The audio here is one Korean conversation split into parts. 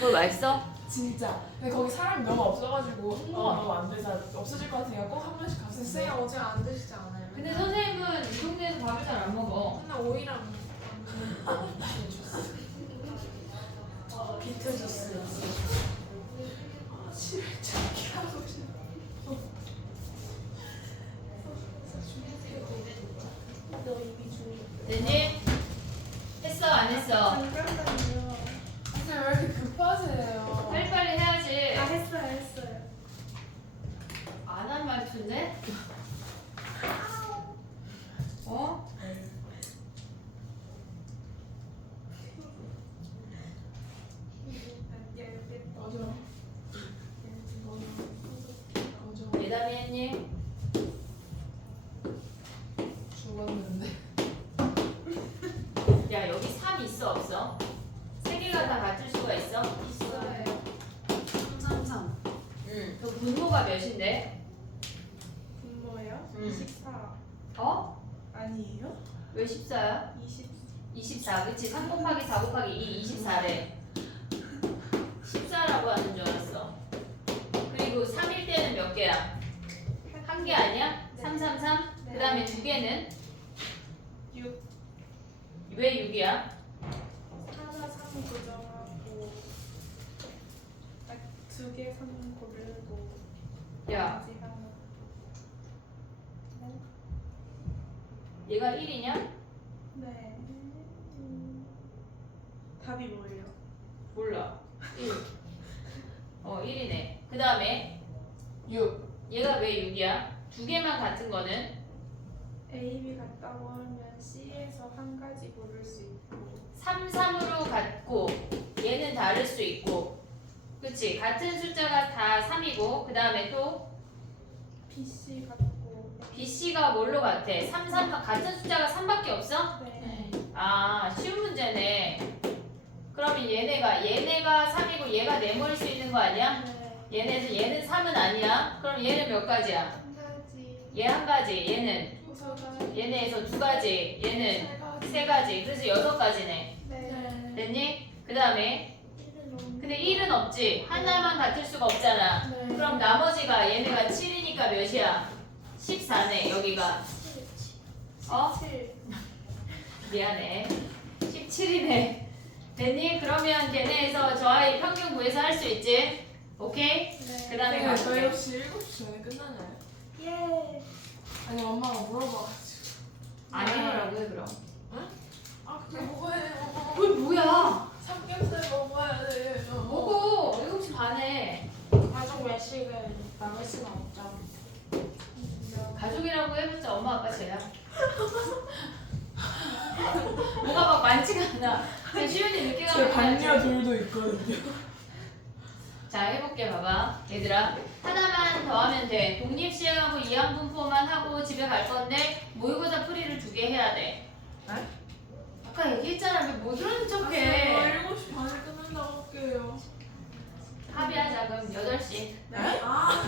뭐 맛있어? 진짜. 근데 거기 사람이 너무 없어가지고 홍보가 너무 안 돼서 없어질 것 같으니까 꼭 한 번씩 갔으면 쌤 어제 안 드시지 않아요? 근데 선생님은 이 동네에서 밥을 잘 안 먹어. 맨날 오이랑 비트 주스. 실적이 하고 싶어. 너 입이 주. 됐니? 했어 안 했어? 잠깐만요. 선생님 왜 이렇게 급하세요? 빨리빨리 해야지. 아 했어요. 안 한 말투인데? 어? 맞아. 맞아. 예담이 했니? 죽었는데. 야 여기 3 있어 없어? 세 개가 다 같을 수가 있어? 있어요. 333. 응. 그 분모가 몇인데? 분모요? 음. 24. 어? 아니에요? 왜 14야? 20. 24 그치? 3 곱하기 4 곱하기 2 24래 14라고 하는 줄 알았어. 그리고 3일 때는 몇 개야? 한 개 아니야? 333? 네. 그 다음에 두 개는? 6. 왜 6이야? 4나 3 고정하고 두 개 3 고르고 야 나머지 하나. 얘가 1이냐? 네. 답이 뭐예요? 몰라 1 1이네. 그 다음에 6. 얘가 왜 6이야? 두 개만 같은 거는? A, B 같다고 하면 C에서 한 가지 고를 수 있고 3, 3으로 같고 얘는 다를 수 있고 그치? 같은 숫자가 다 3이고 그 다음에 또 B, C 같고 BC가 뭘로 같아? 3, 3 같은 숫자가 3밖에 없어? 네. 아 쉬운 문제네. 그러면 얘네가 3이고 얘가 네모일 수 있는 거 아니야? 네. 얘는 3은 아니야? 그럼 얘는 몇 가지야? 한 가지 얘 한 가지 얘는 두 가지 얘네에서 두 가지 얘는 세 가지 세 가지 그래서 6가지네. 네. 됐니? 그 다음에 일은 없는 근데 1은 없지. 하나만 같을 수가 없잖아. 네. 그럼 나머지가 얘네가 7이니까 몇이야? 14네 여기가. 어? 7. 미안해. 17이네. 됐니? 그러면 걔네에서 저 아이 평균 구해서 할 수 있지? 오케이? 네. 그 다음에 선생님 저희 가볼게. 혹시 7시 전에 끝나나요? 예. 아니 엄마가 물어봐가지고. 안 해보라고 해 그럼. 아 그게 먹어야 돼요. 왜 뭐야? 삼겹살 먹어야 돼요. 먹어. 7시 반에. 가족 외식은 막을 수가 없죠. 가족이라고 해봤자 엄마 아빠 쟤야. 뭐가 막 많지가 않아. 그냥 시윤이 늦게 제 가면 반려돌도 있거든요. 자 해볼게 봐봐 얘들아 하나만 더 하면 돼. 독립시행하고 이항분포만 하고 집에 갈 건데 모의고사 풀이를 2개 해야 돼. 네? 아까 얘기했잖아 왜 못 들은 저 척해. 7시 반에 끝난다고 할게요. 합의하자 그럼 8시. 네? 아.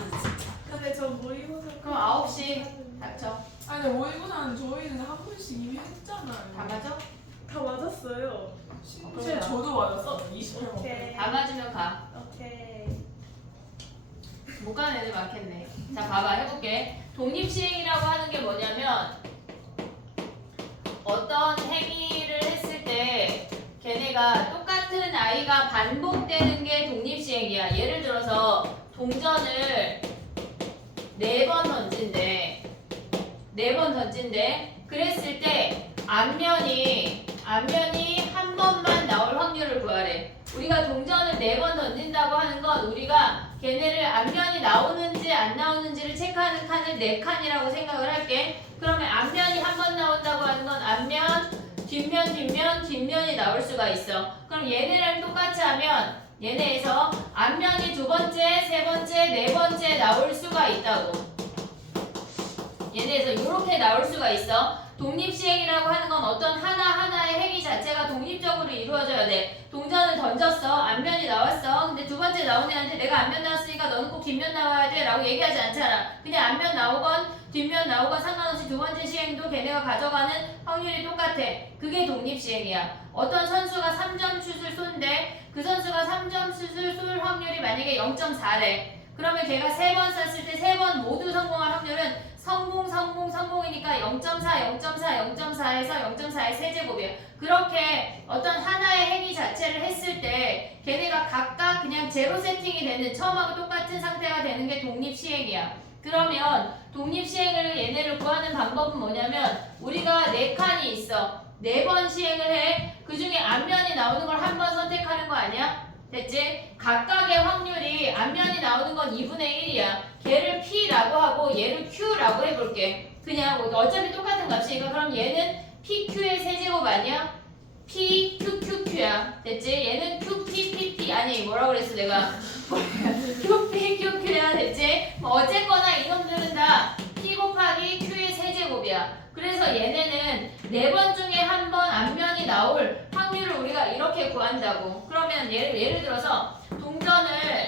근데 저 모의고사 그럼 9시 닥쳐. 아니 모의고사는 저희는 한 번씩 이미 했잖아요. 다 맞아? 다 맞았어요. 심지어 저도 맞았어. 28번. 오케이. 다 맞으면 가. 오케이. 못 가는 애들 많겠네. 자 봐봐 해볼게. 독립시행이라고 하는 게 뭐냐면 어떤 행위를 했을 때 걔네가 똑같은 아이가 반복되는 게 독립시행이야. 예를 들어서 동전을 4번 던진대. 4번 던진대. 그랬을 때 앞면이 한 번만 나올 확률을 구하래. 우리가 동전을 4번 던진다고 하는 건 우리가 걔네를 앞면이 나오는지 안 나오는지를 체크하는 칸을 4칸이라고 생각을 할게. 그러면 앞면이 한 번 나온다고 하는 건 앞면, 뒷면이 나올 수가 있어. 그럼 얘네랑 똑같이 하면 얘네에서 앞면이 2번째, 3번째, 4번째 나올 수가 있다고. 얘네에서 이렇게 나올 수가 있어. 독립시행이라고 하는 건 어떤 하나하나의 행위 자체가 독립적으로 이루어져야 돼. 동전을 던졌어. 앞면이 나왔어. 근데 2번째 번째 나온 애한테 내가 앞면 나왔으니까 너는 꼭 뒷면 나와야 돼 라고 얘기하지 않잖아. 그냥 앞면 나오건 뒷면 나오건 상관없이 두 번째 시행도 걔네가 가져가는 확률이 똑같아. 그게 독립시행이야. 어떤 선수가 3점 슛을 쏜데 그 선수가 3점 슛을 쏠 확률이 만약에 0.4래. 그러면 걔가 3번 쐈을 때 3번 모두 성공할 확률은 성공이니까 0.4에서 0.4의 세제곱이야. 그렇게 어떤 하나의 행위 자체를 했을 때 걔네가 각각 그냥 제로 세팅이 되는 처음하고 똑같은 상태가 되는 게 독립시행이야. 그러면 독립시행을 얘네를 구하는 방법은 뭐냐면 우리가 4칸이 있어. 4번 시행을 해. 그 중에 앞면이 나오는 걸 한 번 선택하는 거 아니야? 됐지? 각각의 확률이 앞면이 나오는 건 2분의 1이야. 걔를 P라고 하고 얘를 Q라고 해볼게. 그냥 어차피 똑같은 값이니까 그럼 얘는 PQ의 세제곱 아니야? PQQQ야. 됐지? 얘는 QPPP 아니 뭐라 그랬어 내가 QPQQ야. 됐지? 뭐 어쨌거나 이놈들은 다 P 곱하기 Q의 세제곱이야. 그래서 얘네는 4번 중에 한 번 앞면이 나올 확률을 우리가 이렇게 구한다고. 그러면 예를 들어서 동전을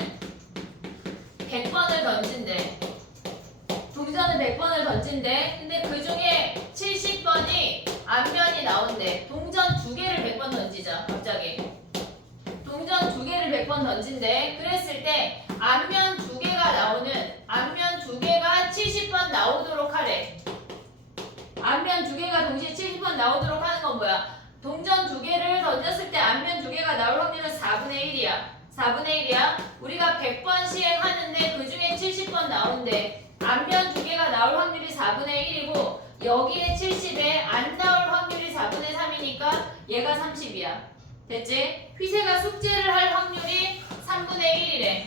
100번을 던진대. 근데 그 중에 70번이 앞면이 나온대. 동전 2개를 100번 던지자. 갑자기 동전 2개를 100번 던진대. 그랬을 때 앞면 2개가 70번 나오도록 하래. 앞면 2개가 동시에 70번 나오도록 하는 건 뭐야? 동전 2개를 던졌을 때 앞면 2개가 나올 확률은 4분의 1이야. 우리가 100번 시행하는데 그 중에 70번 나오는데 앞면 2개가 나올 확률이 4분의 1이고 여기에 70에 안 나올 확률이 4분의 3이니까 얘가 30이야. 됐지? 휘세가 숙제를 할 확률이 3분의 1이래.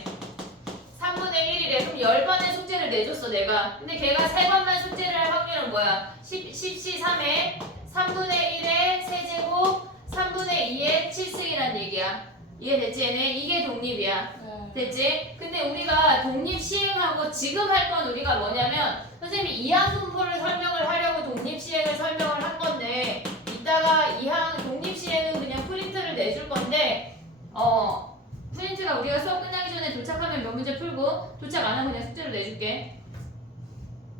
그럼 10번의 숙제를 내줬어 내가. 근데 걔가 3번만 숙제를 할 확률은 뭐야? 10시 3에 3분의 1의 세제곱 3분의 2의 7승이란 얘기야. 이해됐지 얘네? 이게 독립이야. 됐지? 근데 우리가 독립 시행하고 지금 할 건 우리가 뭐냐면 선생님이 이항분포를 설명을 하려고 독립 시행을 설명을 한 건데 이따가 이항 독립 시행은 그냥 프린트를 내줄 건데 프린트가 우리가 수업 끝나기 전에 도착하면 몇 문제 풀고 도착 안 하면 그냥 숙제로 내줄게.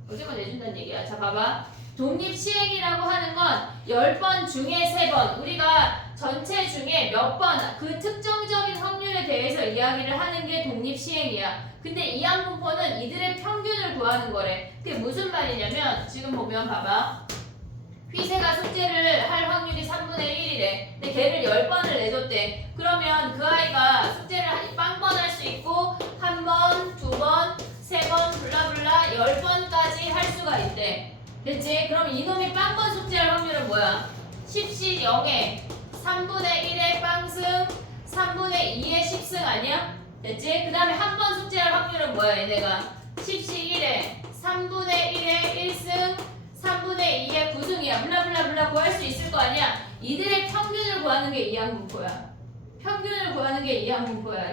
어제건 내준다는 얘기야. 자 봐봐. 독립 시행이라고 하는 건 10번 중에 3번 우리가 전체 중에 몇 번 그 특정적인 확률에 대해서 이야기를 하는 게 독립 시행이야. 근데 이항분포는 이들의 평균을 구하는 거래. 그게 무슨 말이냐면 지금 보면 봐봐. 휘세가 숙제를 할 확률이 3분의 1이래. 근데 걔를 10번을 내줬대. 그러면 그 아이가 숙제를 빵번 할 수 있고 1번, 2번, 3번, 블라블라 10번까지 할 수가 있대. 됐지? 그럼 이놈이 빵번 숙제할 확률은 뭐야? 10시 0에 3분의 1의 빵승 3분의 2의 10승 아니야? 됐지? 그 다음에 한 번 숙제할 확률은 뭐야 얘네가? 10시 1에 3분의 1의 1승 3분의 2의 9승이야. 블라블라블라 구할 수 있을 거 아니야? 이들의 평균을 구하는 게 이항분포야.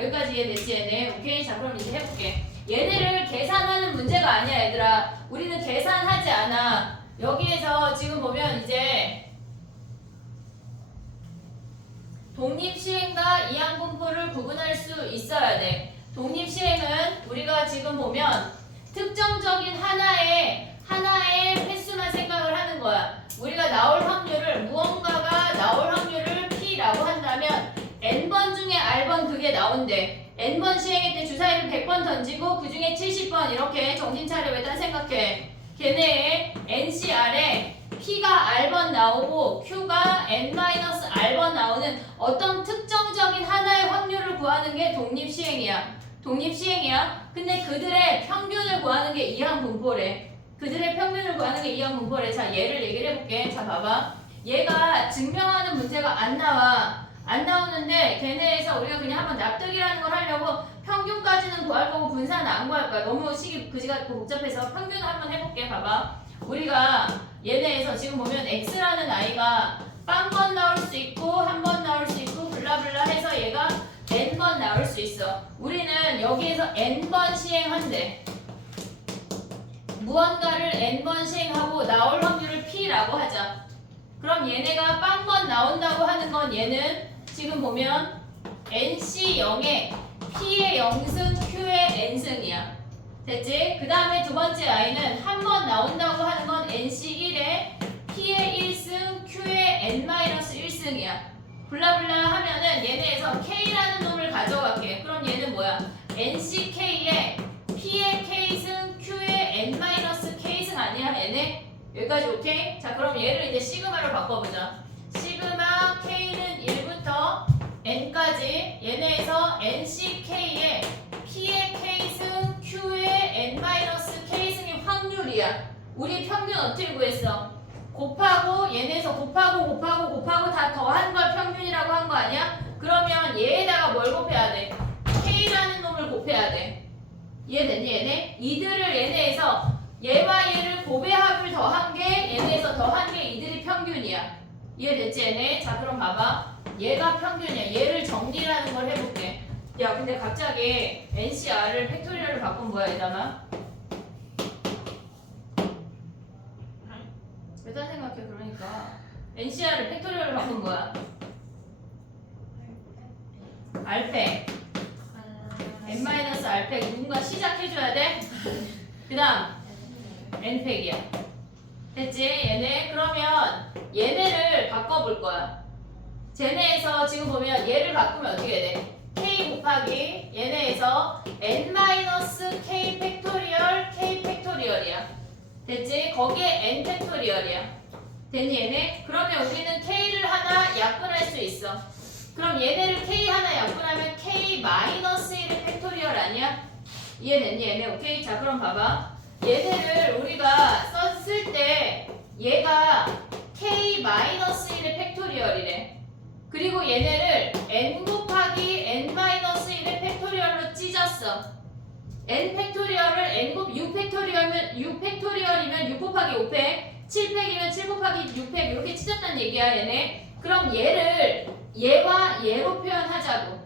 여기까지 이해됐지 얘네? 오케이? 자 그럼 이제 해볼게. 얘네를 계산하는 문제가 아니야 얘들아. 우리는 계산하지 않아. 여기에서 지금 보면 이제 독립시행과 이항분포를 구분할 수 있어야 돼. 독립시행은 우리가 지금 보면 특정적인 하나의 횟수만 생각을 하는 거야. 우리가 나올 확률을 무언가가 나올 확률을 P라고 한다면 N번 중에 R번 그게 나온대. N번 시행할 때 주사위를 100번 던지고 그 중에 70번 이렇게 정신 차려. 일단 생각해. 걔네의 NCR에 P가 R번 나오고 Q가 N-R번 나오는 어떤 특정적인 하나의 확률을 구하는 게 독립시행이야. 근데 그들의 평균을 구하는 게 이항분포래. 자 얘를 얘기를 해볼게. 자 봐봐. 얘가 증명하는 문제가 안 나오는데 걔네에서 우리가 그냥 한번 납득이라는 걸 하려고 평균까지는 구할 거고 분산은 안 구할 거야. 너무 식이 그지가 복잡해서 평균을 한번 해볼게. 봐봐. 우리가 얘네에서 지금 보면 X라는 아이가 빵번 나올 수 있고 한 번 나올 수 있고 블라블라 해서 얘가 N번 나올 수 있어. 우리는 여기에서 N번 시행한대. 무언가를 N번 시행하고 나올 확률을 P라고 하자. 그럼 얘네가 빵번 나온다고 하는 건 얘는 지금 보면 NC0에 P의 0승 Q의 N승이야. 됐지? 그 다음에 두 번째 i는 한 번 나온다고 하는 건 NC1에 P의 1승 Q의 N-1승이야. 블라블라 하면은 얘네에서 K라는 놈을 가져갈게. 그럼 얘는 뭐야? NCK에 P의 K승 Q의 N-K승 아니야? 얘네? 여기까지 오케이? 자 그럼 얘를 이제 시그마로 바꿔보자. 시그마 K는 1부터 N까지 얘네에서 NCK에 P의 K승 Q의 N-K승이 확률이야. 우리 평균 어떻게 구했어? 곱하고 얘네에서 곱하고 다 더한 걸 평균이라고 한 거 아니야? 그러면 얘에다가 뭘 곱해야 돼? K라는 놈을 곱해야 돼. 이해됐니 얘네? 이들을 얘네에서 얘와 얘를 곱해합을 더한 게 얘네에서 더한 게 이들이 평균이야. 이해됐지 얘네? 자 그럼 봐봐. 얘가 평균이야. 얘를 정리라는 걸 해볼게. 야 근데 갑자기 NCR을 팩토리얼로 바꾼 거야 얘들아? 왜 딴 생각해 그러니까 NCR을 팩토리얼로 바꾼 거야. 알팩 N-알팩 누군가 시작해줘야 돼? 그 다음 N팩이야. 됐지? 얘네 그러면 얘네를 바꿔볼 거야. 쟤네에서 지금 보면 얘를 바꾸면 어떻게 돼? K 곱하기 얘네에서 N-K 팩토리얼 K 팩토리얼이야. 됐지? 거기에 N 팩토리얼이야. 됐니 얘네? 그러면 우리는 K를 하나 약분할 수 있어. 그럼 얘네를 K 하나 약분하면 K-1의 팩토리얼 아니야? 이해됐니 얘네? 오케이? 자 그럼 봐봐. 얘네를 우리가 썼을 때 얘가 K-1의 팩토리얼이래. 그리고 얘네를 N 곱하기 N-1의 팩토리얼로 찢었어. N 팩토리얼을 N 곱 6 팩토리얼이면 6 곱하기 5팩 7팩이면 7 곱하기 6팩 이렇게 찢었다는 얘기야 얘네. 그럼 얘를 얘와 얘로 표현하자고.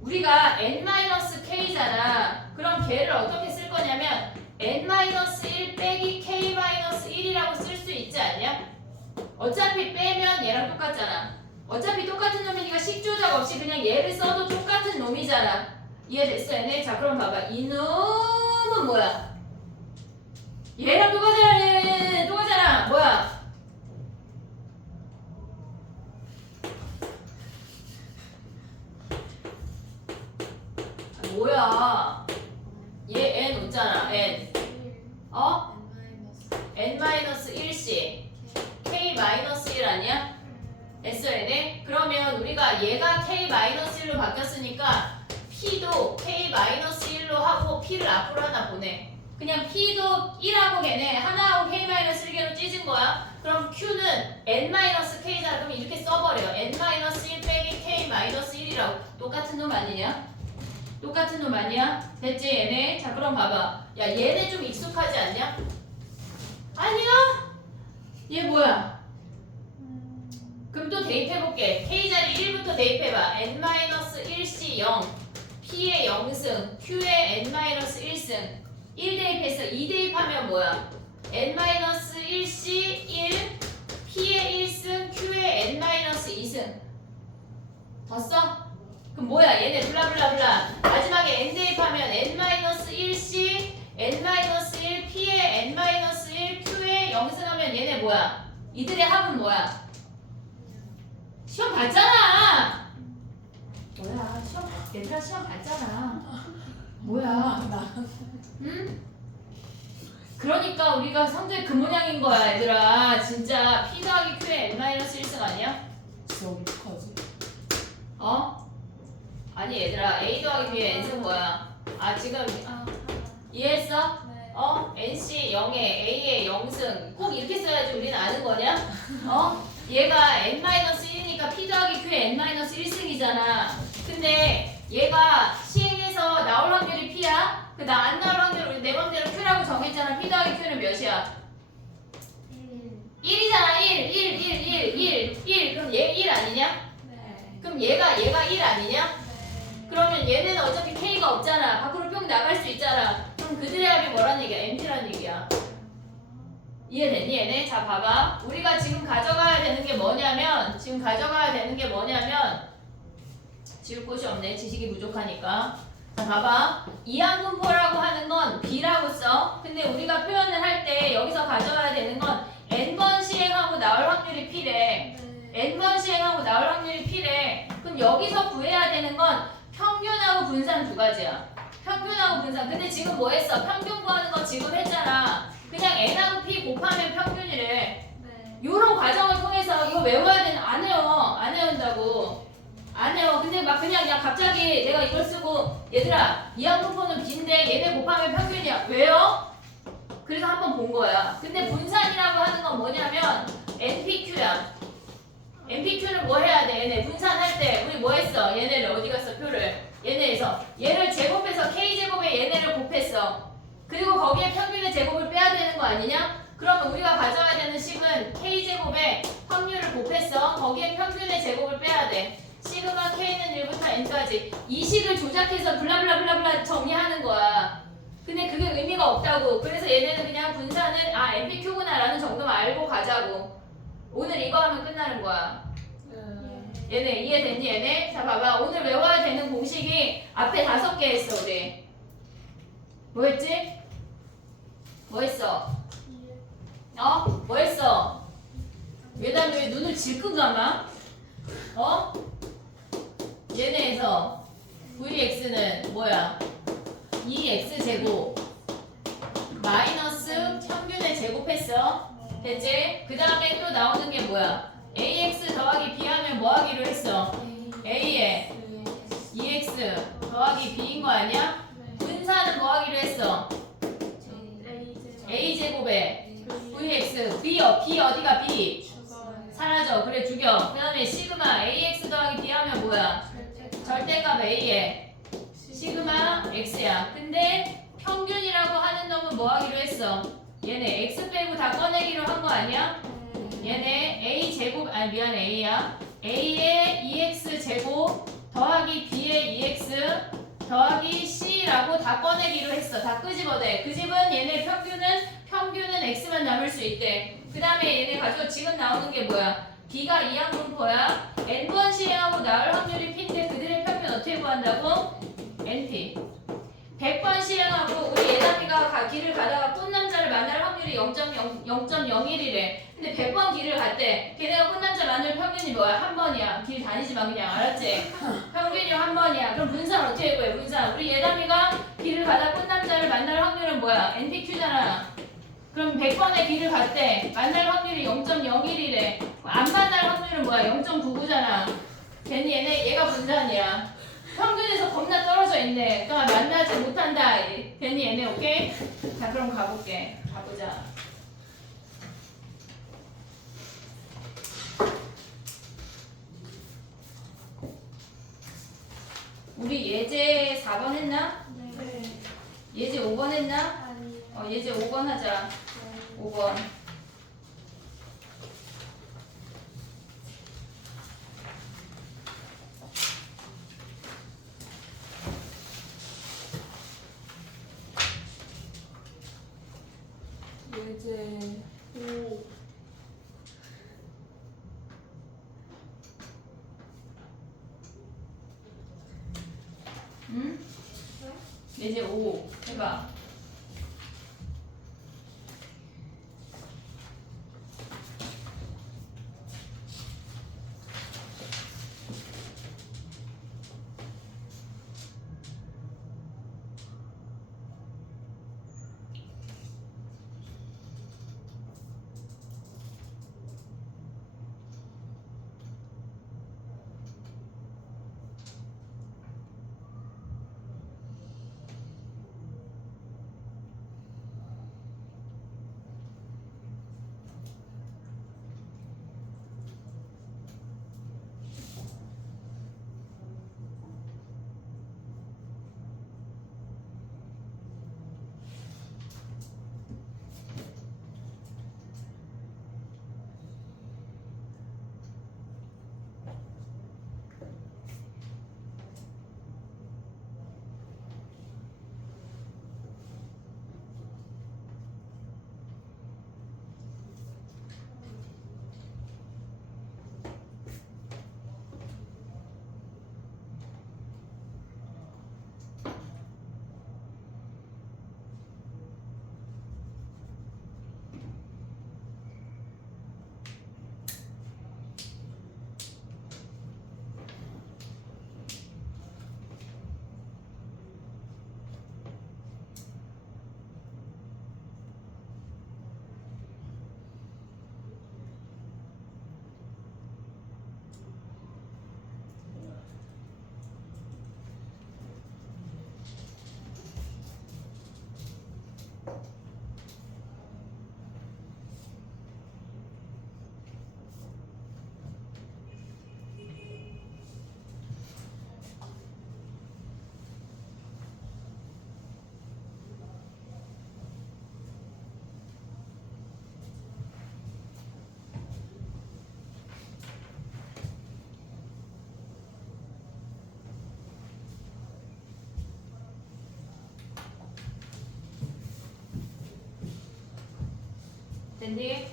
우리가 N-K잖아. 그럼 걔를 어떻게 쓸 거냐면 N-1 빼기 K-1이라고 쓸 수 있지 않냐? 어차피 빼면 얘랑 똑같잖아. 어차피 똑같은 놈이니까 식조작 없이 그냥 얘를 써도 똑같은 놈이잖아. 이해됐어 얘네? 자 그럼 봐봐. 이놈은 뭐야? 얘랑 똑같잖아. 얘 똑같잖아. 뭐야? 뭐야? 얘 N 웃잖아. N 어? N-1C K-1 아니야? 됐어 얘네? 그러면 우리가 얘가 K-1로 바뀌었으니까 P도 K-1로 하고 P를 앞으로 하나 보내. 그냥 P도 1하고 걔네 하나하고 K-1개로 찢은 거야. 그럼 Q는 N-K잖아. 그럼 이렇게 써버려. N-1 빼기 K-1이라고. 똑같은 놈 아니냐? 똑같은 놈 아니야? 됐지 얘네? 자 그럼 봐봐. 야 얘네 좀 익숙하지 않냐? 아니야? 얘 뭐야? 그럼 또 대입해볼게. K자리 1부터 대입해봐. N-1C 0 P의 0승 Q의 N-1승 1 대입했어. 2 대입하면 뭐야? N-1C 1 P의 1승 Q의 N-2승 더 써? 그럼 뭐야? 얘네 블라블라블라 마지막에 N 대입하면 N-1C N-1 P의 N-1 Q의 0승하면 얘네 뭐야? 이들의 합은 뭐야? 시험 봤잖아. 뭐야? 얘들아 시험 봤잖아. 뭐야? 응? 그러니까 우리가 성적이 그 모양인 거야 얘들아. 진짜 P 더하기 Q의 N-1승 아니야? 진짜 어떡하지? 어? 아니 얘들아 A 더하기 B의 N승 뭐야? 아 지금 이해했어? 네. 어? NC 0에 A의 0승 꼭 이렇게 써야지 우리는 아는 거냐? 어? 얘가 N-1이니까 P 더하기 Q의 N-1승이잖아. 근데 얘가 시행해서 나올 확률이 P야? 그 나 안 나올 확률 우리 내 맘대로 Q라고 정했잖아. P 더하기 Q는 몇이야? 1이잖아. 1. 그럼 얘 1 아니냐? 네. 그럼 얘가 1 아니냐? 네. 그러면 얘네는 어차피 K가 없잖아. 밖으로 뿅 나갈 수 있잖아. 그럼 그들의 합이 뭐란 얘기야? MT란 얘기야. 이해됐니 얘네? 자 봐봐. 우리가 지금 가져가야 되는 게 뭐냐면 지울 곳이 없네. 지식이 부족하니까. 자, 봐봐. 이항분포라고 하는 건 B라고 써. 근데 우리가 표현을 할 때 여기서 가져와야 되는 건 N번 시행하고 나올 확률이 P래. N번 시행하고 나올 확률이 P래. 그럼 여기서 구해야 되는 건 평균하고 분산 두 가지야. 평균하고 분산. 근데 지금 뭐 했어? 평균 구하는 거 지금 했잖아. 그냥 N하고 P 곱하면 평균이래. 요런 과정을 통해서 이거 외워야 되는, 안 해요. 안 외운다고. 안 해요. 근데 막 그냥 갑자기 내가 이걸 쓰고 얘들아 이항분포는 B인데 얘네 곱하면 평균이야. 왜요? 그래서 한번 본 거야. 근데 분산이라고 하는 건 뭐냐면 NPQ야. NPQ는 뭐 해야 돼? 얘네 분산할 때 우리 뭐 했어? 얘네를 어디 갔어? 표를. 얘네에서 얘를 제곱해서 K제곱에 얘네를 곱했어. 그리고 거기에 평균의 제곱을 빼야 되는 거 아니냐? 그러면 우리가 가져와야 되는 식은 K제곱에 확률을 곱했어. 거기에 평균의 제곱을 빼야 돼. 시그마 K는 1부터 N까지 이 식을 조작해서 블라블라블라블라 정리하는 거야. 근데 그게 의미가 없다고. 그래서 얘네는 그냥 분산은 NPQ구나 라는 정도만 알고 가자고. 오늘 이거 하면 끝나는 거야. 얘네 이해됐니 얘네? 자 봐봐. 오늘 외워야 되는 공식이 앞에 5개 했어 우리. 뭐 했지? 뭐 했어? 뭐 했어? 얘들아 왜 눈을 질끈 감아? 얘네에서 VX는 뭐야? 2X제곱 마이너스 평균의 제곱했어. 됐지? 그 다음에 또 나오는 게 뭐야? AX 더하기 B 하면 뭐 하기로 했어? A에 2X 더하기 B인 거 아니야? 분산은 뭐 하기로 했어? A제곱에 VX B 어디가 B? 사라져. 그래 죽여. 그 다음에 시그마 AX 더하기 B 하면 뭐야? 절대값 A에 시그마 X야. 근데 평균이라고 하는 놈은 뭐 하기로 했어? 얘네 X 빼고 다 꺼내기로 한 거 아니야? 얘네 A 제곱 미안해 A야. A의 2X 제곱 더하기 B의 2X 더하기 C라고 다 꺼내기로 했어. 다 끄집어내. 그 집은 얘네 평균은 X만 남을 수 있대. 그 다음에 얘네 가지고 지금 나오는 게 뭐야? B가 이항분포야. N번 시행하고 나올 확률이 P인데 그들의 평균 어떻게 구한다고? NP. 100번 시행하고 우리 예담이가 길을 가다가 꽃남자를 만날 확률이 0.01이래. 근데 100번 길을 갔대. 걔네가 꽃남자 만날 평균이 뭐야? 한 번이야. 길 다니지 마 그냥. 알았지? 평균이 한 번이야. 그럼 분산 어떻게 구해? 분산. 우리 예담이가 길을 가다 꽃남자를 만날 확률은 뭐야? NPQ잖아. 그럼 100번의 길을 갔대. 만날 확률이 0.01이래. 안 만날 확률은 뭐야? 0.99잖아. 괜히 얘가 분산이야. 평균에서 겁나 떨어져 있네. 그러니까 만나지 못한다. 괜히 얘네 오케이? 자 그럼 가볼게. 가보자. 우리 예제 4번 했나? 예제 5번 했나? 예제 5번 하자. 5번. 예제 5. 응? 예제 5 해봐. 됐니?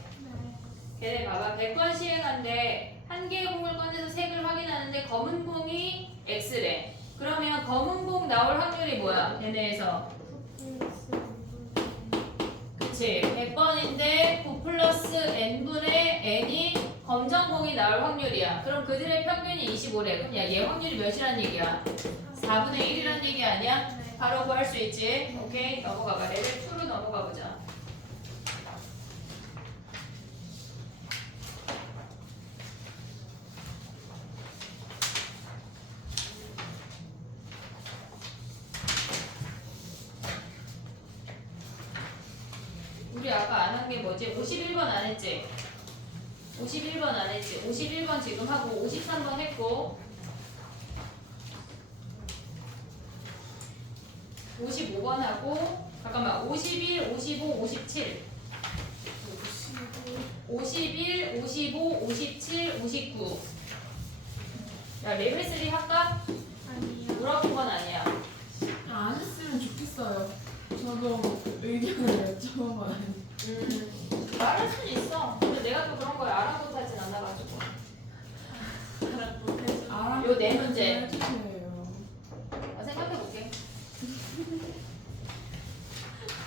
걔네 봐봐. 100번 시행한데 한 개의 공을 꺼내서 색을 확인하는데 검은 공이 X래. 그러면 검은 공 나올 확률이 뭐야? 걔네에서. 그치. 100번인데 9 플러스 n분의 n이 검정 공이 나올 확률이야. 그럼 그들의 평균이 25래. 그럼 야, 얘 확률이 몇이란 얘기야? 4분의 1이란 얘기 아니야? 바로 구할 수 있지? 오케이. 넘어가봐. 레벨 2로 넘어가 보자. 우리 아까 안 한 게 뭐지? 51번 안 했지? 51번 안 했지? 51번 지금 하고 53번 했고 55번 하고 잠깐만 51, 55, 57 51, 55, 57, 59 야 레벨 3 할까? 아니요. 물어본 건 아니야. 안 했으면 좋겠어요. 저도 의견을 여쭤봐요. 말할 수는 있어. 근데 내가 또 그런 걸 알아보진 않아가지고. 요 네 문제. 해주세요. 생각해볼게.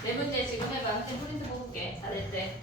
네 문제 지금 해봐. 한번 프린트 뽑을게. 다 될 때.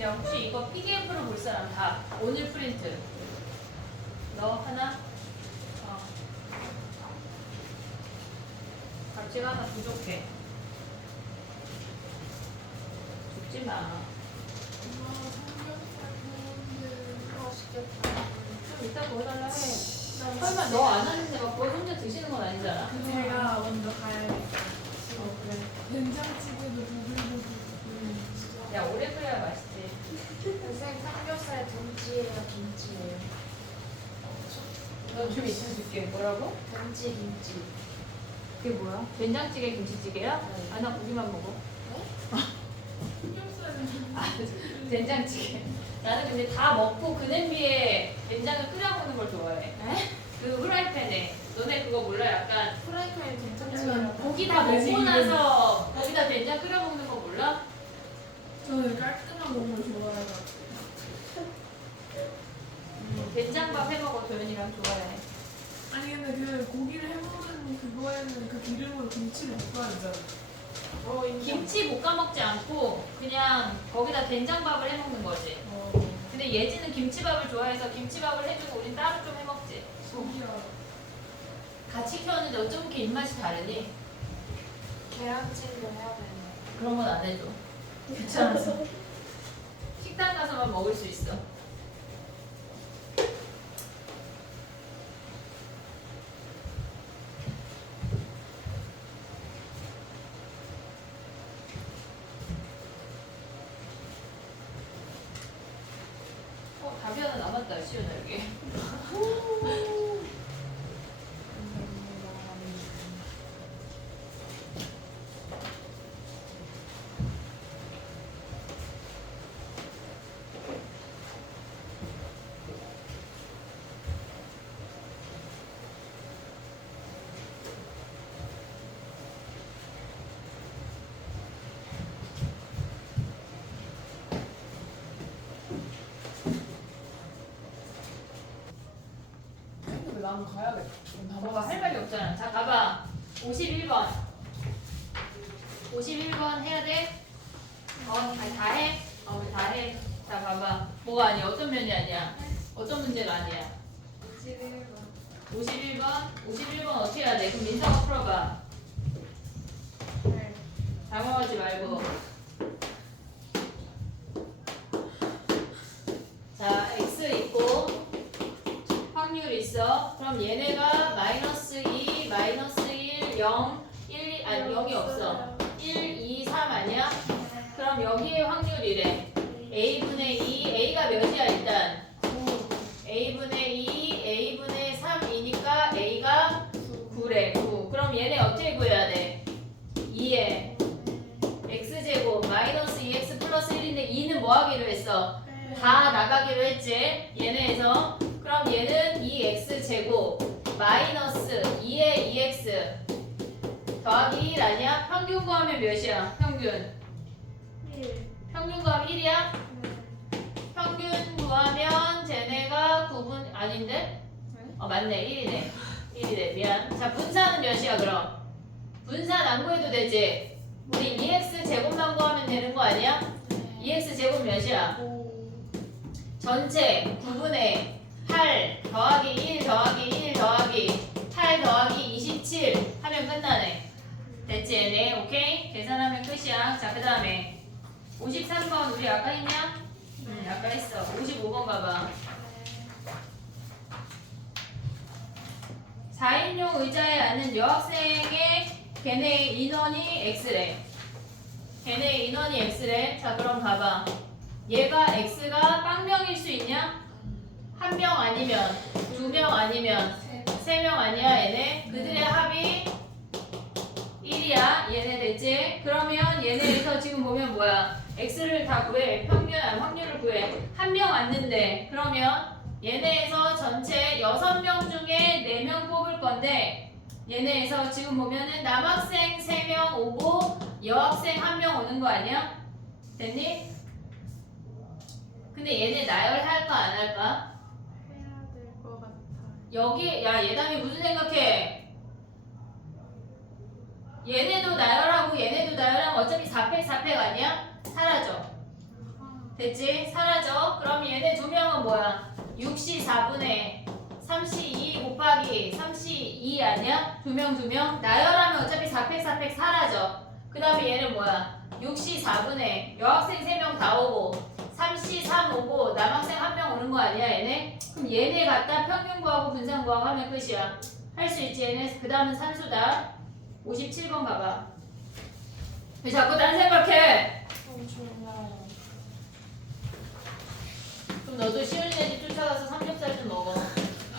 야 혹시 이거 PDF로 볼 사람 다 오늘 프린트 너 하나? 갑자기 하나 부족해. 죽지 마. 좀 이따 구워달라 해. 설마 너 안 하는데 막 그걸 혼자 드시는 건 아니잖아. 제가 먼저 가야겠다. 그래. 된장찌개도 부들부들. 야 오래 끓여야 맛있지. 선생님 삼겹살 김치예요, 김치예요. 너 좀 이따 줄게. 뭐라고? 김치, 김치. 그게 뭐야? 된장찌개 김치찌개야? 네. 아 나 고기만 먹어. 삼겹살은 아 된장찌개. 나는 근데 다 먹고 그 냄비에 된장을 끓여 먹는 걸 좋아해. 그 그 후라이팬에. 너네 그거 몰라? 약간 프라이팬이 약간 된장찌개라고. 고기 다 매직이 먹고 나서 거기다 된장 끓여 먹는 거 몰라? 저는 깔끔한 먹는 걸 좋아해가지고. 된장밥 해 먹어. 도현이랑 좋아해. 아니 근데 그 고기를 해먹는 그거에는 그 기름으로 김치를 볶아야 되잖아. 김치 볶아 먹지 않고 그냥 거기다 된장밥을 해 먹는 거지. 근데 예지는 김치밥을 좋아해서 김치밥을 해주고 우린 따로 좀 해 먹지. 고기가 같이 키웠는데 어쩜 이렇게 입맛이 다르니? 계란찜도 해야 되네. 그런 건 안 해줘. 귀찮아서. 식당 가서만 먹을 수 있어. 답이 하나 남았다, 시연아, 여기. 근데 나는 가야겠다. 다 뭐가 할 말이 없잖아. 자, 가봐. 51번. 51번 해야 돼? 아니, 다 해? 우리 다 해. 자, 봐봐. 뭐가 아니야? 어떤 면이 아니야? 어떤 문제가 아니야? 51번. 51번 어떻게 해야 돼? 그럼 민서가 풀어봐. 당황하지 말고. 자, x 있고 확률 있어. 그럼 얘네가 마이너스 2, 마이너스 1, 0, 1, 아니 0이 없어. 1, 2, 3 아니야? 그럼 여기에 확률이래. a분의 2, a가 몇이야 일단? a분의 2, a분의 3이니까 a가 9래. 9. 그럼 얘네 어떻게 구해야 돼? 2에 x제곱 마이너스 2x 플러스 1인데 2는 뭐 하기로 했어? 다 나가기로 했지? 얘네에서. 그럼 얘는 2x제곱 마이너스 2의 2x 더하기 1 아니야? 평균 구하면 몇이야? 평균. 평균 구하면 1이야? 평균 구하면 쟤네가 9분 아닌데? 맞네. 1이네. 1이네. 미안. 자, 분사는 몇이야 그럼? 분사는 안 구해도 되지? 우리 2x 제곱만 구하면 되는 거 아니야? 2x 제곱 몇이야? 전체 9분의 8 더하기 1 더하기 1 더하기 8 더하기 27 하면 끝나네. 됐지 얘네? 오케이? 계산하면 끝이야. 자, 그 다음에 53번 우리 아까 했냐? 응, 아까 했어. 55번 가봐. 4인용 의자에 앉는 여학생의 걔네의 인원이 X래. 걔네의 인원이 X래. 자, 그럼 가봐. 얘가 X가 빵명일 수 있냐? 한 명 아니면 두 명 아니면 세 명 아니야 얘네? 그들의 합이 1이야. 얘네 됐지? 그러면 얘네에서 지금 보면 뭐야? X를 다 구해. 평균 확률을 구해. 한 명 앉는데 그러면 얘네에서 전체 6명 중에 4명 뽑을 건데 얘네에서 지금 보면은 남학생 3명 오고 여학생 1명 오는 거 아니야? 됐니? 근데 얘네 나열할까 안 할까? 해야 될 것 같아요. 여기 야 예담이 무슨 생각해? 얘네도 나열하고 얘네도 나열하면 어차피 4팩 4팩 아니야? 사라져. 됐지? 사라져. 그럼 얘네 두 명은 뭐야? 6시 4분의 3시 2 곱하기 3시 2 아니야? 두 명 나열하면 어차피 4팩 4팩 사라져. 그 다음에 얘는 뭐야? 6시 4분의 여학생 3명 다 오고 3시 3 오고 남학생 1명 오는 거 아니야 얘네? 그럼 얘네 갖다 평균 구하고 분산 구하고 하면 끝이야. 할 수 있지 얘네. 그 다음은 산수다. 57번 봐봐. 왜 자꾸 딴 생각해? 졸려요. 그럼 너도 시원이네 집 쫓아가서 삼겹살 좀 먹어.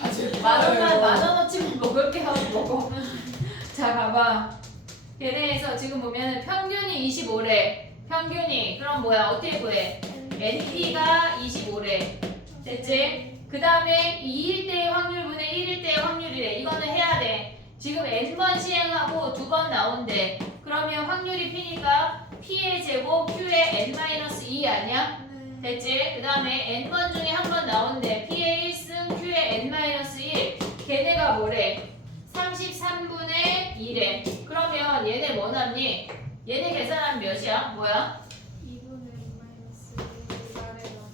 아, 제발. 만원어치만 먹을게 하고 먹어. 자, 봐봐. 걔네에서 지금 보면은 평균이 25래. 평균이. 그럼 뭐야? 어떻게 구해? NP가 25래. 됐지? 그 그 다음에 2일 때의 확률분의 1일 때의 확률이래. 이거는 해야 돼. 지금 n번 시행하고 2번 나온대. 그러면 확률이 p니까 p의 제곱 q의 n-2 아니야? 됐지? 그 다음에 n번 중에 한 번 나온대. p의 1승 q의 n-1. 걔네가 뭐래? 33분의 2래. 그러면 얘네 뭐 남니? 얘네 계산하면 몇이야? 뭐야? 2분의 n-1을 아래로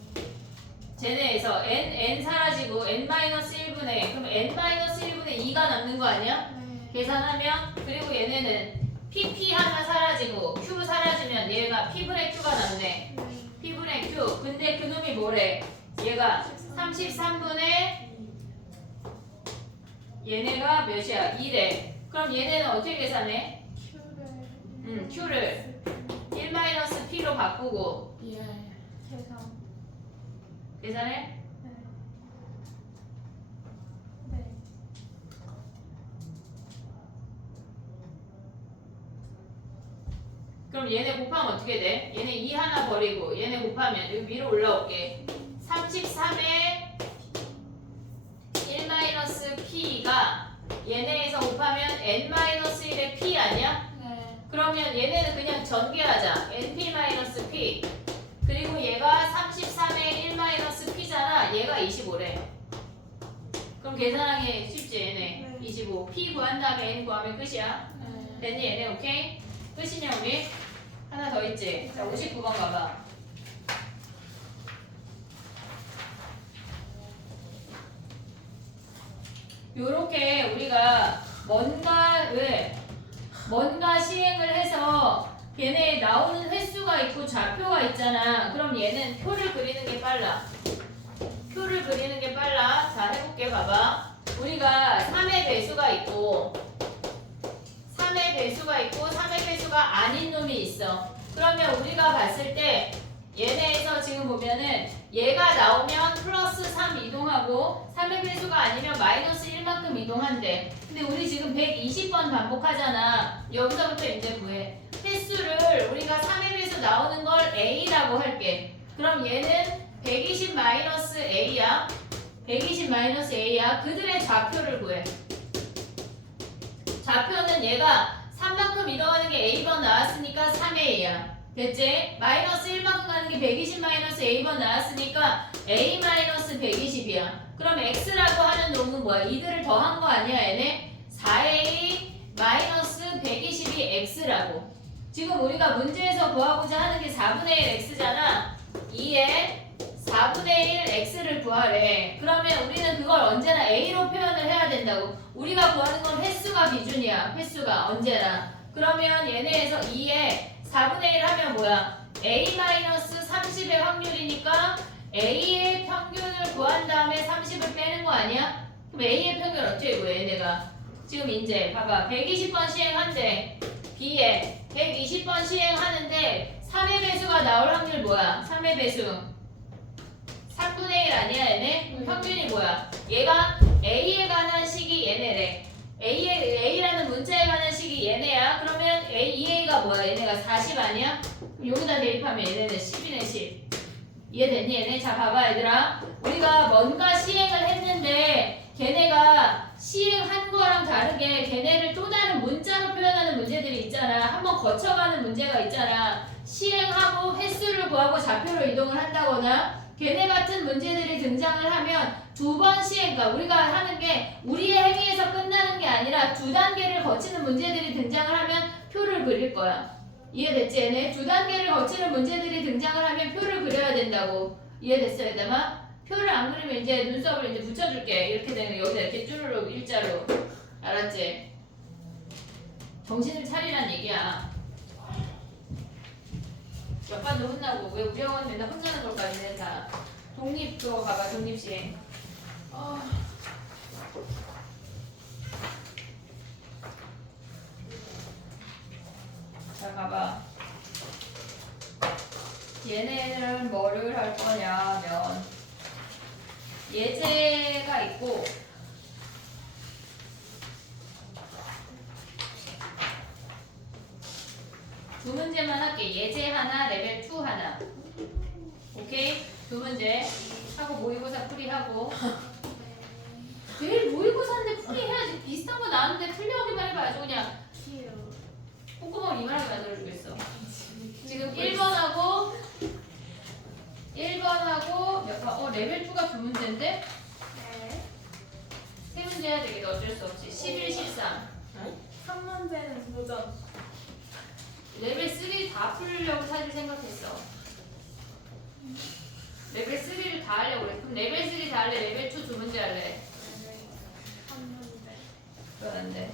쟤네에서 n 사라지고 n-1분의 그럼 n-1분의 2가 남는 거 아니야? 네. 계산하면 그리고 얘네는 pp 하나 사라지고 q 사라지면 얘가 p분의 q가 남네. p분의 q. 근데 그놈이 뭐래? 얘가 33분의 얘네가 몇이야? 2래. 그럼 얘네는 어떻게 계산해? q를 1-p로 바꾸고 예. 계산. 계산해? 네. 네. 그럼 얘네 곱하면 어떻게 돼? 얘네 2 하나 버리고 얘네 곱하면 여기 위로 올라올게. 33에 1-p가 얘네에서 곱하면 n-1의 p 아니야? 네. 그러면 얘네는 그냥 전개하자. np-p. 그리고 얘가 33에 1-p잖아. 얘가 25래. 그럼 계산하기 쉽지 얘네. 네. 25. p 구한 다음에 n 구하면 끝이야. 네. 됐니 얘네? 오케이? 끝이냐 우리? 하나 더 있지? 자 59번 가봐. 요렇게 우리가 뭔가 시행을 해서 걔네 나오는 횟수가 있고 좌표가 있잖아. 그럼 얘는 표를 그리는 게 빨라. 표를 그리는 게 빨라. 자 해볼게. 봐봐. 우리가 3의 배수가 있고 3의 배수가 있고 3의 배수가 아닌 놈이 있어. 그러면 우리가 봤을 때 얘네에서 지금 보면은 얘가 나오면 플러스 3 이동하고 3의 배수가 아니면 마이너스 1만큼 이동한대. 근데 우리 지금 120번 반복하잖아. 여기서부터 이제 구해. 횟수를 우리가 3의 배수 나오는 걸 A라고 할게. 그럼 얘는 120 마이너스 A야. 120 마이너스 A야. 그들의 좌표를 구해. 좌표는 얘가 3만큼 이동하는 게 A번 나왔으니까 3A야. 됐지? 마이너스 1만큼 가는 게 120 마이너스 A번 나왔으니까 A 마이너스 120이야. 그럼 X라고 하는 놈은 뭐야? 이들을 더한 거 아니야 얘네? 4A 마이너스 120이 X라고. 지금 우리가 문제에서 구하고자 하는 게 4분의 1 X잖아. 2에 4분의 1 X를 구하래. 그러면 우리는 그걸 언제나 A로 표현을 해야 된다고. 우리가 구하는 건 횟수가 기준이야. 횟수가 언제나. 그러면 얘네에서 2에 4분의 1 하면 뭐야? A-30의 확률이니까 A의 평균을 구한 다음에 30을 빼는 거 아니야? 그럼 A의 평균 어떻게 구해 얘네가? 지금 이제 봐봐. 120번 시행한대. B에 120번 시행하는데 3의 배수가 나올 확률 뭐야? 3의 배수 3분의 1 아니야 얘네? 평균이 뭐야? 얘가 A에 관한 식이 얘네래. A라는 문자에 관한 식이 얘네야. 그러면 EA가 뭐야? 얘네가 40 아니야? 여기다 대입하면 얘네는 10이네 10. 이해됐니 얘네? 자 봐봐 얘들아. 우리가 뭔가 시행을 했는데 걔네가 시행한 거랑 다르게 걔네를 또 다른 문자로 표현하는 문제들이 있잖아. 한번 거쳐가는 문제가 있잖아. 시행하고 횟수를 구하고 좌표로 이동을 한다거나 걔네 같은 문제들이 등장을 하면 2번 시행, 그러니까 우리가 하는 게 우리의 행위에서 끝나는 게 아니라 2단계를 거치는 문제들이 등장을 하면 표를 그릴 거야. 이해됐지 얘네? 2단계를 거치는 문제들이 등장을 하면 표를 그려야 된다고. 이해됐어 얘들아? 표를 안 그리면 이제 눈썹을 이제 붙여줄게. 이렇게 되는 거 여기다 이렇게 쭈르륵 일자로. 알았지? 정신을 차리란 얘기야. 몇 번도 혼나고 왜 우리 형은 맨날 혼나는 걸까 얘네 다. 독립 그거 봐봐 독립시행. 자 봐봐. 얘네는 뭐를 할 거냐면 예제가 있고 두 문제만 할게. 예제 하나, 레벨 2 하나. 오케이? 두 문제. 하고 모의고사 풀이하고. 네. 매일 모의고사인데 풀이해야지. 비슷한 거 나왔는데 풀려오기만 해봐. 아주 그냥 키우. 꼼꼼하게 이만하게 만들어주겠어. 지금 1번하고 몇 번? 레벨 2가 두 문제인데 네. 세 문제 해야 되겠다. 어쩔 수 없이. 11, 13. 3문제는 도전. 레벨 3 다 풀려고 사실 생각했어. 레벨 3를 다 하려고 그래. 그럼 레벨 3 다 할래? 레벨 2 두 문제 할래? 네. 3문제. 그건 안 돼.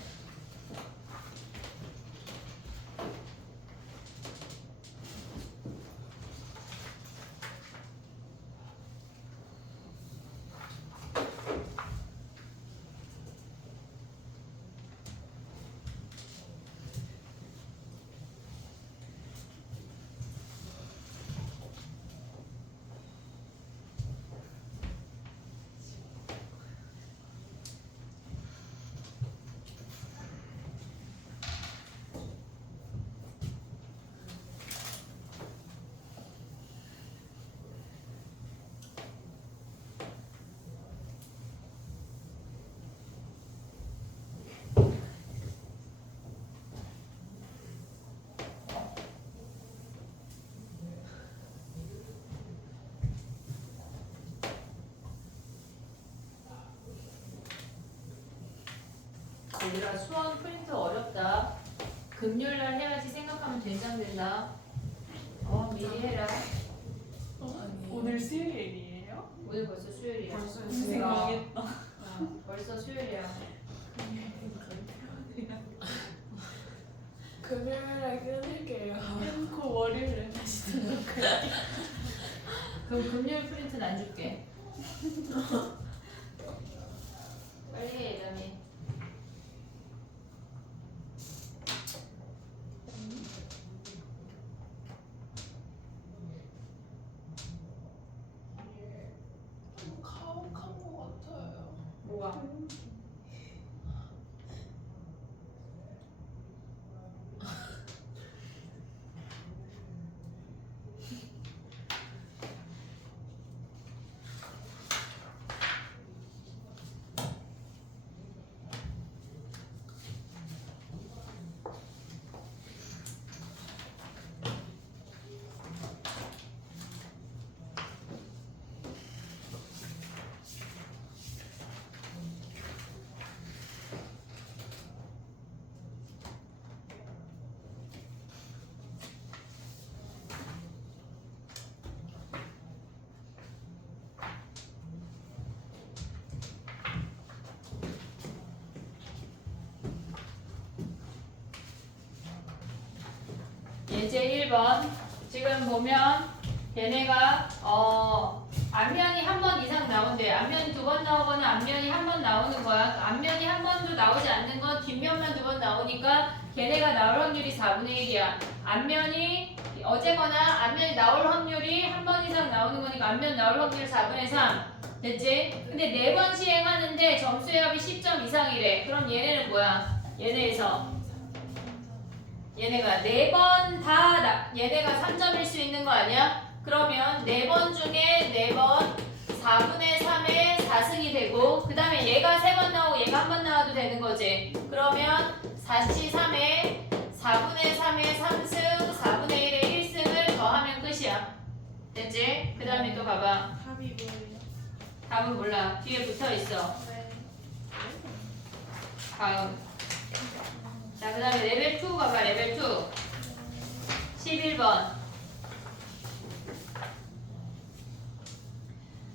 얘들아 수원 프린터 어렵다. 금요일날 해야지 생각하면 된장된다. 미리 해라. 오늘 수요일이에요? 오늘 벌써 수요일이야. 생각했다. 벌써 수요일이야. 금요일에 끊을게요. 끊고 월요일에 다시 등록할게요. 그럼 금요일 프린트는 안 줄게. 빨리 해 예담이. 가혹한 것 같아요. 뭐가? 예제 1번. 지금 보면 얘네가 앞면이 한 번 이상 나온대. 앞면이 두 번 나오거나 앞면이 한 번 나오는 거야. 앞면이 한 번도 나오지 않는 건 뒷면만 두 번 나오니까 걔네가 나올 확률이 4분의 1이야. 앞면이 어제거나 앞면이 나올 확률이 한 번 이상 나오는 거니까 앞면 나올 확률 4분의 3. 됐지? 근데 4번 시행하는데 점수의 합이 10점 이상이래. 그럼 얘네는 뭐야? 얘네가 4번 다 얘네가 3점일 수 있는 거 아니야? 그러면 4번 중에 4번 4분의 3의 4승이 되고 그 다음에 얘가 3번 나오고 얘가 한 번 나와도 되는 거지. 그러면 4C3에 4분의 3의 3승 4분의 1의 1승을 더하면 끝이야. 됐지? 그 다음에 또 봐봐. 답이 뭐예요? 답은 몰라. 뒤에 붙어있어. 네. 다음. 자, 그 다음에 레벨 2 가봐. 레벨 2 11번.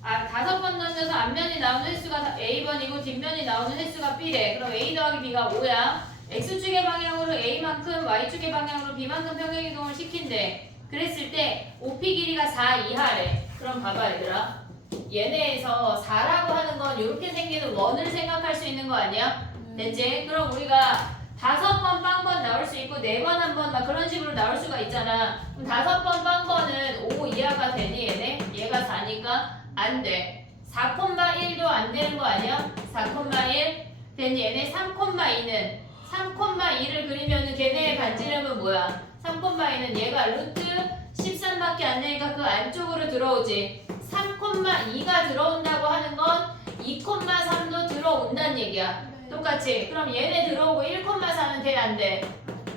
5번 던져서 앞면이 나오는 횟수가 A번이고 뒷면이 나오는 횟수가 B래. 그럼 A 더하기 B가 5야. X축의 방향으로 A만큼 Y축의 방향으로 B만큼 평행이동을 시킨대. 그랬을 때 OP 길이가 4 이하래. 그럼 봐봐 얘들아. 얘네에서 4라고 하는 건 이렇게 생기는 원을 생각할 수 있는 거 아니야? 됐지? 그럼 우리가 5번 빵번 나올 수 있고 4번 한 번 막 그런 식으로 나올 수가 있잖아. 그럼 5번 빵번은 5 이하가 되니 얘네? 얘가 4니까 안 돼. 4,1도 안 되는 거 아니야? 4,1 되니 얘네 3,2는 3,2를 그리면은 걔네의 반지름은 뭐야? 3,2는 얘가 루트 13밖에 안 되니까 그 안쪽으로 들어오지. 3, 3,2가 들어온다고 하는 건 2,3도 들어온다는 얘기야. 똑같이. 그럼 얘네 들어오고 1,4는 돼, 안 돼?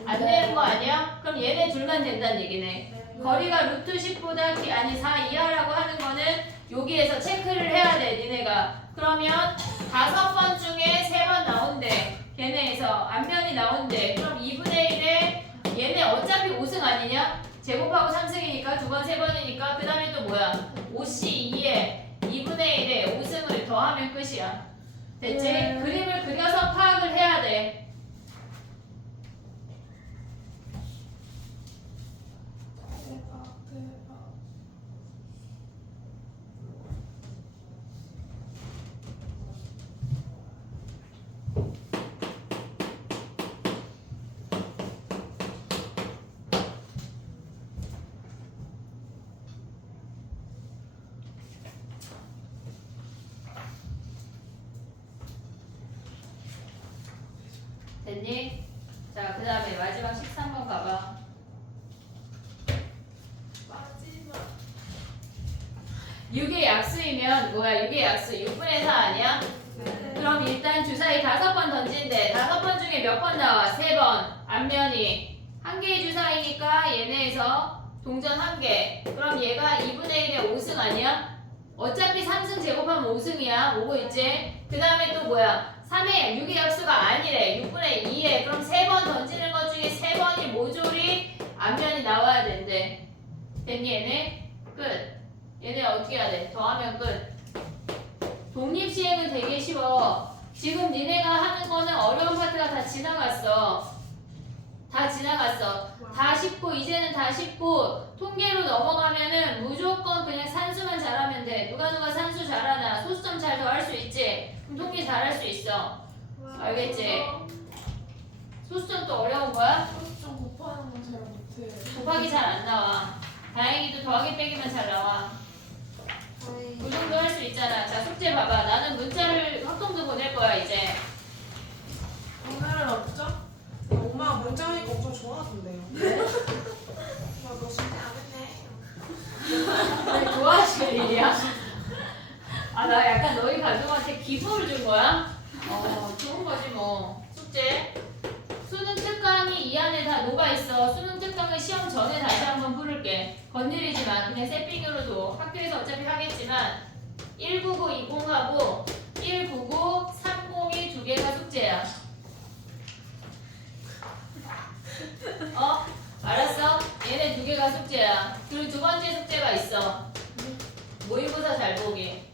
안 되는 거 아니야? 그럼 얘네 둘만 된다는 얘기네. 거리가 루트 10보다 아니 4 이하라고 하는 거는 여기에서 체크를 해야 돼, 니네가. 그러면 5번 중에 3번 나온대. 걔네에서 앞면이 나온대. 그럼 2분의 1에 얘네 어차피 5승 아니냐? 제곱하고 3승이니까 2번, 3번이니까 그 다음에 또 뭐야? 5C2에 2분의 1에 5승을 더하면 끝이야. 됐지? 그림을 그려서 파악을 해야 돼. 대박 대박. 됐니? 자, 그 다음에 마지막 13번 가봐. 마지막. 6의 약수이면 뭐야? 6의 약수 6분의 4 아니야? 그럼 일단 주사위 5번 던진대. 5번 중에 몇 번 나와? 3번. 앞면이 한 개의 주사위니까 얘네에서 동전 1개. 그럼 얘가 2분의 1의 5승 아니야? 어차피 3승 제곱하면 5승이야. 오고 있지? 그 다음에 또 뭐야? 3의 6의 약수가 아니래. 6분의 2에. 그럼 3번 던지는 것 중에 3번이 모조리 앞면이 나와야 된대. 됐니 얘네? 끝. 얘네 어떻게 해야 돼? 더하면 끝. 독립시행은 되게 쉬워. 지금 니네가 하는 거는 어려운 파트가 다 지나갔어. 다 지나갔어. 다 쉽고 이제는 다 쉽고 통계로 넘어가면은 무조건 그냥 산수만 잘하면 돼. 누가 산수 잘하나 소수점 잘 더할 수 있지. 그럼 통계 잘할 수 있어. 알겠지? 소수점 또 어려운 거야? 좀 곱하는 건 잘 못해. 곱하기 잘 안 나와. 다행히도 더하기 빼기만 잘 나와. 그 정도 할 수 있잖아. 자, 숙제 봐봐. 나는 문자를 학동도 보낼 거야 이제. 오늘은 없죠? 엄마 문장이니까 엄청 좋아하던데요. 너 숙제 안 했네. 왜 좋아하실 일이야? 아, 나 약간 너희 가족한테 기부를 준 거야? 좋은 거지 뭐. 숙제. 수능 특강이 이 안에 다 녹아있어. 수능 특강은 시험 전에 다시 한번 부를게. 건드리지 마. 그냥 세핑으로도. 학교에서 어차피 하겠지만 19920하고 19930이 두 개가 숙제야. 알았어? 얘네 두 개가 숙제야. 그리고 두 번째 숙제가 있어. 모의고사 잘 보기.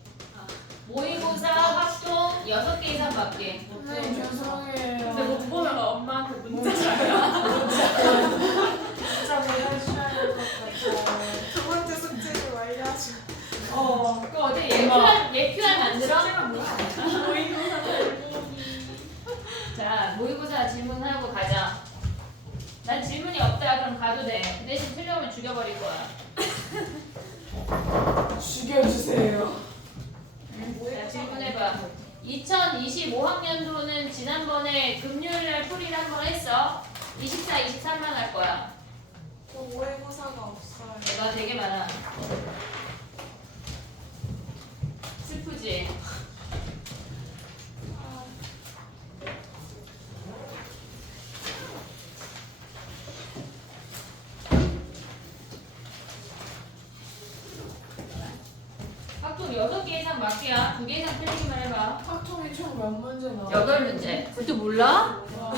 모의고사 확동 6개 이상 받기. 선생님 죄송해요. 근데 못 보면 엄마한테 문자 줘요. 진짜 보내주셔야 될 것 같아요. 두 번째 숙제를 완료하시. 그거 어떻게 예큐알 만들어? 모의고사 자, 모의고사 질문하고 가자. 난 질문이 없다. 그럼 가도 돼. 그 대신 틀려면 죽여버릴 거야. 죽여주세요. 자, 질문해봐. 2025학년도는 지난번에 금요일날 풀이를 한번 했어. 24, 23만 할 거야. 저 모의고사가 없어요. 내가 되게 많아. 슬프지? 학종 6개 이상 맞기야. 2개 이상 틀리기만 해봐. 학통이 총 몇 문제 나와요? 8문제. 그것도 몰라? 와.